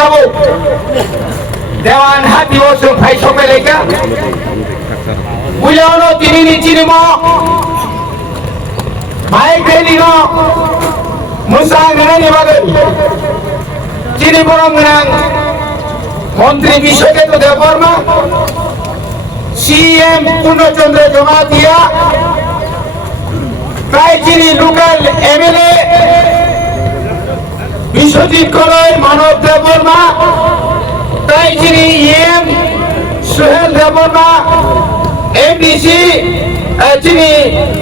Tabo Dewan Hati Osung Pai Sopeleka Buyono Tinini Cinimo Baik Delino Musa Ngerani Bagai Cini Borong Ngerang Menteri Bishoketo Devarma CM Puno Chandra Jamatia Cini Local MLA Bishojit Koloi Manav Devarma Cini EM Suhel Devarma MDC Cini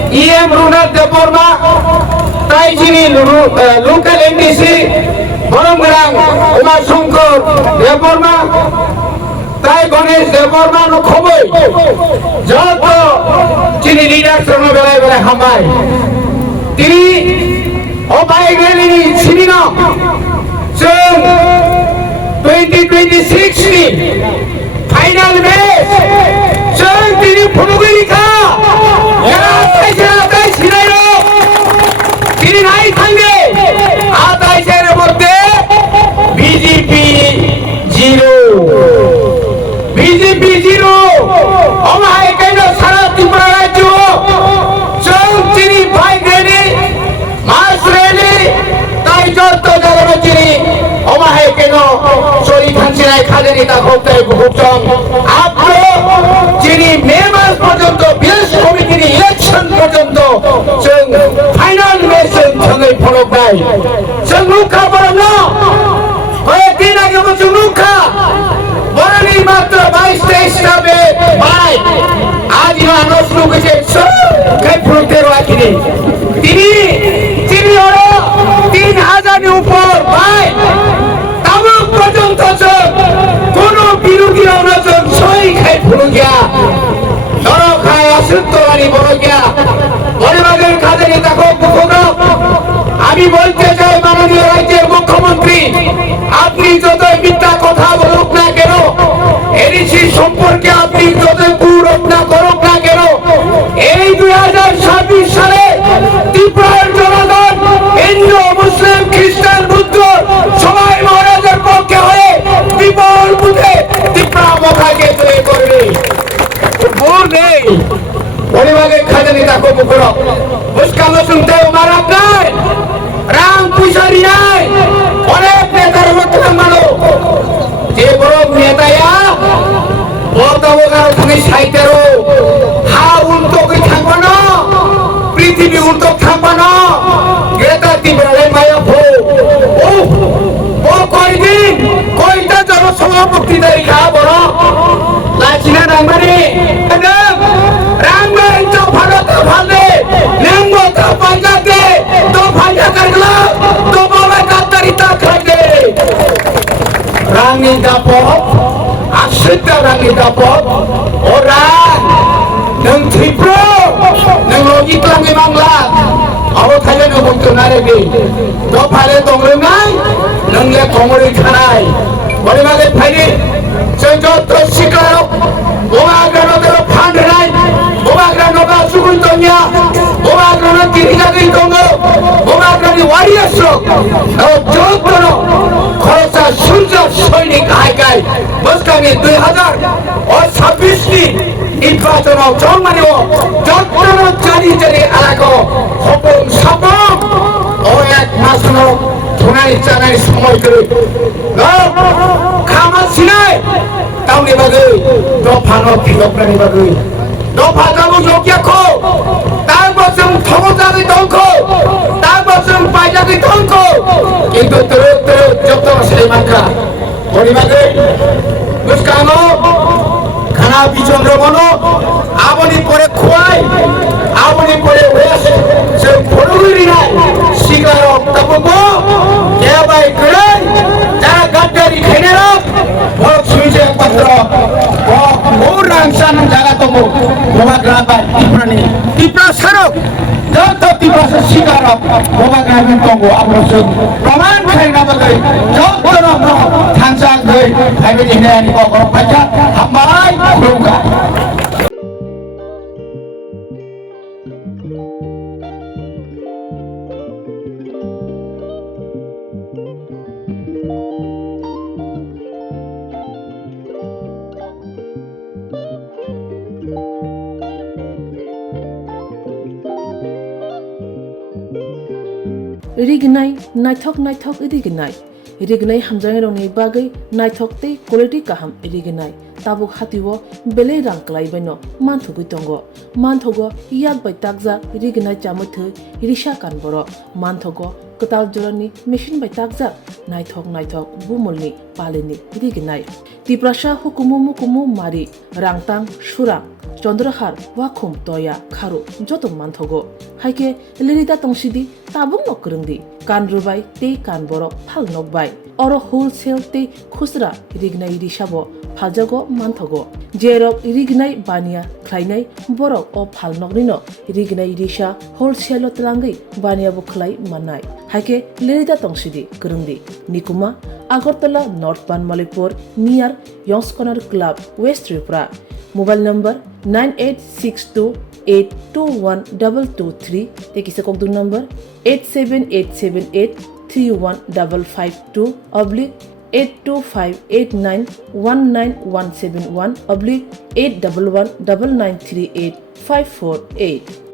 EM Runal Devarma Cini Local MDC Boromgrang Umar Shankar Devarma তাই গণেশ দেববর্মা খবর যত যিনি leader শ্রম বেলায় বেলায় হামায় তিনি অবাইগেলি ছিলেন जों 2026 नि फाइनाल मैच जों তিনি ফুটবলিকা এরা তাই ছিলাইলো তিনি নাই থাকবে আদাইছের মধ্যে বিজেপি 0 বিজেপি 0 অমায় কেন সারা ত্রিপুরা রাজ্য जों তিনি বাইক রেডি মাস রেডি তাই যত জায়গা তিনি অমায় কেন চরি থানছিনাই খাজেনি তা করতে ভুগছন আপনি যিনি মে মাস পর্যন্ত বিএস কমিটির ইলেকশন পর্যন্ত जों ফাইনাল ম্যাচে সঙ্গে ফলো পাই जों লুকা বড় না কয়েকদিন আগে বছর লুকা বড়নি মাত্র 22-23 টাবে ভাই আজ মানুষ লুকেছে কে ফুলতে রাখিনি তিনি ওরা 3000 এর উপর ভাই তামাক পর্যন্ত কোন বিরোধী অনজন সই খাই ফুল গিয়া ধর খায় অসুস্থবাণী বড় গিয়া পরিবারের কাজে দেখো আমি বলতে চাই মাননীয় রাজ্যের মুখ্যমন্ত্রী আপনি যত মিথ্যা কথা বলুক না কেন এডিসি সম্পর্কে আপনি যত কুরোপ না করুক না কেন এই 2026 সালে ত্রিপুরার জনগণ হিন্দু মুসলিম খ্রিস্টান বুদ্ধ সবাই মহারাজের পক্ষে হয়ে বিপুল বুথে ত্রিপুরা মখাকে জয় করবে ভুল নেই পরিবারের খাজানি তাকে মুখর মুস্কাম শুনতে মারা নাই রাম পুজারি নাই অনেক নেতার মধ্যে মানো যে বড় নেতায়া বর্তমানে তুমি সাইতেরও হা উল্টো করে থাকবে না পৃথিবী উল্টো থাকবে না গেতা ত্রিপুরালে মায়া ভো ও কয়দিন কয়টা জনসভা বক্তৃতায় খা বড় লাচিনা নামারে রামবাই তো ভারত ভালে লেঙ্গো তো পাঞ্জাবে তো ভাজা করলা তো বাবা কাতারিতা খাবে রানী দাপট আশ্রিত রানী দাপট ওরা নং ত্রিপুরা নং লজিক্লামে বাংলা আবো থাকলে নবন্ত নারেগে তো ফালে দংরে নাই নংলে কমরে খানাই বলিবালে ফাইলে যত শিকার ওয়াগ্রানদের ফান্ড নাই ওয়াগ্রানবা সুগুন্তনিয়া ওয়াগ্রান তিরিগাগি দঙ্গ ওয়াগ্রানি ওয়ারিয়ার্স যতন খরচা সূর্য সৈনিক আইকাই বসকানি 2026 নি নির্বাচন জন্মানিও যতন জানি জানি আলাগো হপম সাপম ও এক মাসনো ধোনাই চানাই সময় করে খামা সিনাই তাউনি বাগৈ দফানো ফিলপ্রানি বাগৈ দফা যাবো যোগ্যখো তার বছর থমজাগৈ দংখ তার বছর পাইজাগৈ দংখ কিন্তু তোর যত সেই মানকা পরিবাগৈ মুস্কানো খানা বিচন্দ্র বনো আবনি পরে খোয়াই আবনি পরে হয়েছে সে ফড়ুগিরি নাই শিকার তাবো কে বাই করে যারা গাদ্দারি খেনে রাখ ভোট সুইছে পত্র ও রাংসান জায়গা তো বোমা গ্রাম ত্রিপুরা সারক যত ত্রিপুরা শিকার বোমা গ্রামে তঙ্গ আবশ্যক প্রমাণ খাই না বাগে যত থানসাক ধই ভাইবে দিনে আনি কখনো পাইছা হামাই খুলুকা रिगनाय नायथक रिगनाय रिगनाय हामजानाय रंनि बागै नायथक तै क्वालिटी काहाम रिगनाय ताबुक हातिwo बेले रांक्लायबायनो मानथुगै दंग मानथगो याक बाय ताकजा रिगनाय चामुथो रिसा कानबरो मानथगो कताल जरनि मेशिन बाय ताकजा नायथक बुमलनि पालिनि रिगनाय तिप्रासा हुकुमु मारि रांतां सुरा चंद्रहार वाखुम तया खारु जतो मानथगो हाइके लिरिदा तंसिदि ताबुक नकरंदि कान रुबाय ते कान बरो फाल नकबाय अरो होलसेल ते खुसरा रिगनाय रिसाबो फालजागो मानथगो जेरक रिगनाय बानिया ख्लायनाय बरक अ फाल नकनिनो रिगनाय रिसा होलसेल तलांगै बानियाबो ख्लाय मानाय हाइके लिरिदा तंसिदि करंदि निकुमा Agartala north Banamalipur near young's corner club west Tripura mobile number 9862821223 ते किसे कोक दूर नंबर 8787831/8258919171/811993854 8